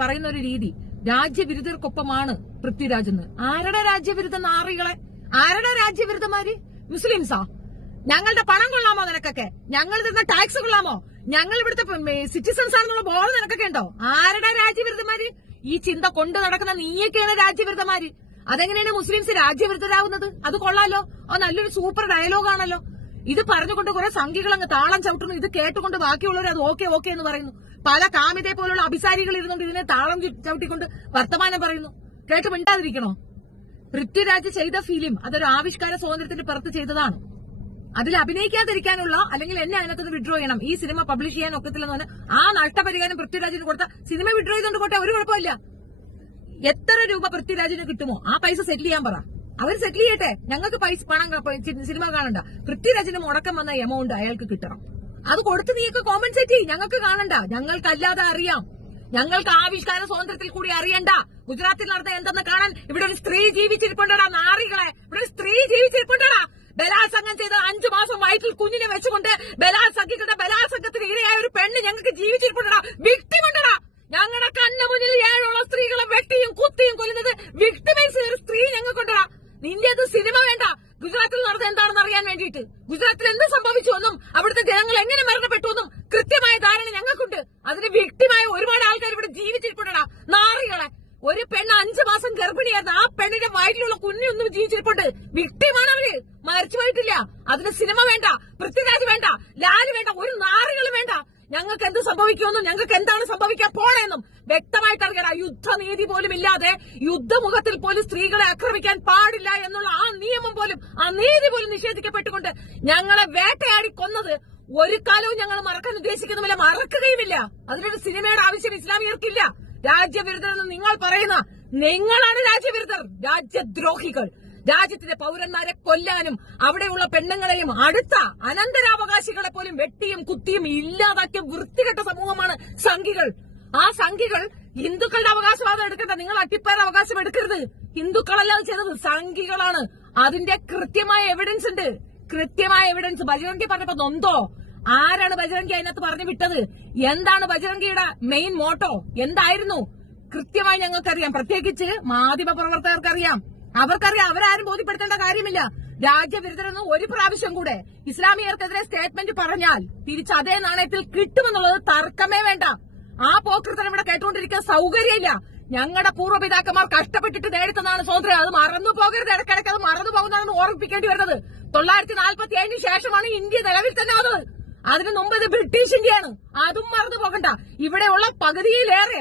പറയുന്ന ഒരു രീതി, രാജ്യവിരുദ്ധർക്കൊപ്പമാണ് പൃഥ്വിരാജ് എന്ന്. ആരുടെ രാജ്യവിരുദ്ധ നാറികളെ? ആരുടെ രാജ്യവിരുദ്ധമാര്? മുസ്ലിംസാ? ഞങ്ങളുടെ പണം കൊള്ളാമോ നിനക്കൊക്കെ? ഞങ്ങൾ തരുന്ന ടാക്സ് കൊള്ളാമോ? ഞങ്ങൾ ഇവിടുത്തെ സിറ്റിസൺസ് ആണെന്നുള്ള ബോർഡ് നിനക്കൊക്കെ ഉണ്ടോ? ആരുടെ രാജ്യവിരുദ്ധമാര്? ഈ ചിന്ത കൊണ്ടു നടക്കുന്ന നീയൊക്കെയാണ് രാജ്യവിരുദ്ധമാര്. അതെങ്ങനെയാണ് മുസ്ലിംസ് രാജ്യവിരുദ്ധരാകുന്നത്? അത് കൊള്ളാലോ, അത് നല്ലൊരു സൂപ്പർ ഡയലോഗാണല്ലോ. ഇത് പറഞ്ഞുകൊണ്ട് കുറെ സംഘികൾ അങ്ങ് താളം ചവിട്ടുന്നു. ഇത് കേട്ടുകൊണ്ട് ബാക്കിയുള്ളവർ അത് ഓക്കെ ഓക്കെ എന്ന് പറയുന്നു. പല കാമിതയെ പോലുള്ള അഭിസാരികൾ ഇരുന്നുകൊണ്ട് ഇതിനെ താളം ചവിട്ടിക്കൊണ്ട് വർത്തമാനം പറയുന്നു. കേട്ട് മിണ്ടാതിരിക്കണോ? പൃഥ്വിരാജ് ചെയ്ത ഫിലിം അതൊരു ആവിഷ്കാര സ്വാതന്ത്ര്യത്തിന്റെ പുറത്ത് ചെയ്തതാണ്. അതിൽ അഭിനയിക്കാതിരിക്കാനുള്ള, അല്ലെങ്കിൽ എന്നെ അതിനകത്ത് വിഡ്രോ ചെയ്യണം, ഈ സിനിമ പബ്ലിഷ് ചെയ്യാൻ ഒക്കത്തില്ലെന്ന് പറഞ്ഞാൽ ആ നഷ്ടപരിഹാരം പൃഥ്വിരാജിന് കൊടുത്ത സിനിമ വിഡ്രോ ചെയ്തുകൊണ്ട് പോട്ടെ, ഒരു കുഴപ്പമില്ല. എത്ര രൂപ പൃഥ്വിരാജിന് കിട്ടുമോ ആ പൈസ സെറ്റിൽ ചെയ്യാൻ പറ. അവർ സെറ്റിൽ ചെയ്യട്ടെ. ഞങ്ങൾക്ക് പണം സിനിമ കാണണ്ട. പൃഥ്വിരാജിന് മുടക്കം വന്ന എമൗണ്ട് അയാൾക്ക് കിട്ടണം. അത് കൊടുത്ത് നീയൊക്കെ കോമ്പൻസേറ്റ് ചെയ്യും. ഞങ്ങൾക്ക് കാണണ്ട. ഞങ്ങൾക്കല്ലാതെ അറിയാം. ഞങ്ങൾക്ക് ആവിഷ്കാര സ്വാതന്ത്ര്യത്തിൽ കൂടി അറിയണ്ട. ഗുജറാത്തിൽ നടന്ന എന്തെന്ന് കാണാൻ ഇവിടെ ഒരു സ്ത്രീ ജീവിച്ചിരിപ്പുണ്ടടാ നാറികളെ. ഇവിടെ ഒരു സ്ത്രീ ജീവിച്ചിരിപ്പുണ്ടടാ. ബലാത്സംഗം ചെയ്ത് 5 മാസം വയറ്റിൽ കുഞ്ഞിനെ വെച്ചുകൊണ്ട് ബലാത്സംഗത്തിന് ഇരയായ ഒരു പെണ്ണ് ഞങ്ങൾക്ക് ജീവിച്ചിരിപ്പുണ്ടടാ. വിക്ടിമുണ്ടടാ. ഞങ്ങളുടെ കണ്ണു മുന്നിൽ 7 സ്ത്രീകളെ വെട്ടിയും കുത്തിയും കൊല്ലുന്നത് വിക്ടിമൈസ് ഒരു സ്ത്രീ ഞങ്ങൾക്കുണ്ടടാ. നിന്റെ അത് സിനിമ വേണ്ട. ഗുജറാത്തിൽ നടന്നത് എന്താണെന്ന് അറിയാൻ വേണ്ടിയിട്ട്, ഗുജറാത്തിൽ എന്ത് സംഭവിച്ചു എന്നും അവിടുത്തെ ജനങ്ങൾ എങ്ങനെ മരണപ്പെട്ടു എന്നും കൃത്യമായ ധാരണ ഞങ്ങൾക്കുണ്ട്. അതിന് വ്യക്തിമായ ഒരുപാട് ആൾക്കാർ ഇവിടെ ജീവിച്ചിരിപ്പുണ്ടടാ നാറികളെ. ഒരു പെണ്ണ് 5 മാസം ഗർഭിണിയായിരുന്നു. ആ പെണ്ണിന്റെ വയറ്റിലുള്ള കുഞ്ഞൊന്നും ജീവിച്ചിരിപ്പുണ്ട്. വ്യക്തിമാണവര്, മരിച്ചു പോയിട്ടില്ല. അതിന് സിനിമ വേണ്ട, പൃഥ്വിരാജ് വേണ്ട, ലാല് വേണ്ട, ഒരു നാറികളും വേണ്ട. ഞങ്ങൾക്ക് എന്ത് സംഭവിക്കുമെന്നും ഞങ്ങൾക്ക് എന്താണ് സംഭവിക്കാൻ പോണെന്നും വ്യക്തമായിട്ട് അറിയാം. യുദ്ധനീതി പോലും ഇല്ലാതെ യുദ്ധമുഖത്തിൽ പോലും സ്ത്രീകളെ ആക്രമിക്കാൻ പാടില്ല എന്നുള്ള ആ നിയമം പോലും, ആ നീതി പോലും നിഷേധിക്കപ്പെട്ടുകൊണ്ട് ഞങ്ങളെ വേട്ടയാടി കൊന്നത് ഒരു കാലവും ഞങ്ങൾ മറക്കാൻ ഉദ്ദേശിക്കുന്നുമില്ല, മറക്കുകയുമില്ല. അതിനൊരു സിനിമയുടെ ആവശ്യം ഇസ്ലാമിയർക്കില്ല. രാജ്യവിരുദ്ധരെന്ന് നിങ്ങൾ പറയുന്ന നിങ്ങളാണ് രാജ്യവിരുദ്ധർ, രാജ്യദ്രോഹികൾ. രാജ്യത്തിന്റെ പൌരന്മാരെ കൊല്ലാനും അവിടെയുള്ള പെണ്ണുങ്ങളെയും അടുത്ത അനന്തരാവകാശികളെ പോലും വെട്ടിയും കുത്തിയും ഇല്ലാതാക്കിയ വൃത്തികെട്ട സമൂഹമാണ് സംഘികൾ. ആ സംഘികൾ ഹിന്ദുക്കളുടെ അവകാശവാദം എടുക്കട്ടെ, നിങ്ങൾ അട്ടിപ്പേരുടെ അവകാശം എടുക്കരുത്. ഹിന്ദുക്കളല്ലാതെ ചെയ്തത് സംഘികളാണ്. അതിന്റെ കൃത്യമായ എവിഡൻസ് ഉണ്ട്, കൃത്യമായ എവിഡൻസ്. ബജരംഗി പറഞ്ഞപ്പോ നൊന്തോ? ആരാണ് ബജരംഗി അതിനകത്ത് പറഞ്ഞു വിട്ടത്? എന്താണ് ബജരംഗിയുടെ മെയിൻ മോട്ടോ? എന്തായിരുന്നു? കൃത്യമായി ഞങ്ങൾക്കറിയാം. പ്രത്യേകിച്ച് മാധ്യമ പ്രവർത്തകർക്കറിയാം. അവർക്കറിയാം. അവരാരും ബോധ്യപ്പെടുത്തേണ്ട കാര്യമില്ല. രാജ്യവിരുദ്ധരെന്ന് ഒരു പ്രാവശ്യം കൂടെ ഇസ്ലാമിയർക്കെതിരെ സ്റ്റേറ്റ്മെന്റ് പറഞ്ഞാൽ തിരിച്ച് അതേ നാണയത്തിൽ കിട്ടുമെന്നുള്ളത് തർക്കമേ വേണ്ട. ആ പോക്കൃത്തരം ഇവിടെ കേട്ടുകൊണ്ടിരിക്കാൻ സൗകര്യമില്ല. ഞങ്ങളുടെ പൂർവ്വപിതാക്കന്മാർ കഷ്ടപ്പെട്ടിട്ട് നേടിത്തതാണ് സ്വാതന്ത്ര്യം. അത് മറന്നു പോകരുത്. ഇടയ്ക്കിടയ്ക്ക് അത് മറന്നു പോകുന്നതാണ് ഓർമ്മിപ്പിക്കേണ്ടി വരുന്നത്. 947 ശേഷമാണ് ഇന്ത്യ നിലവിൽ തന്നെ വന്നത്. അതിനു മുമ്പ് ഇത് ബ്രിട്ടീഷ് ഇന്ത്യയാണ്. അതും മറന്നു പോകണ്ട. ഇവിടെയുള്ള പകുതിയിലേറെ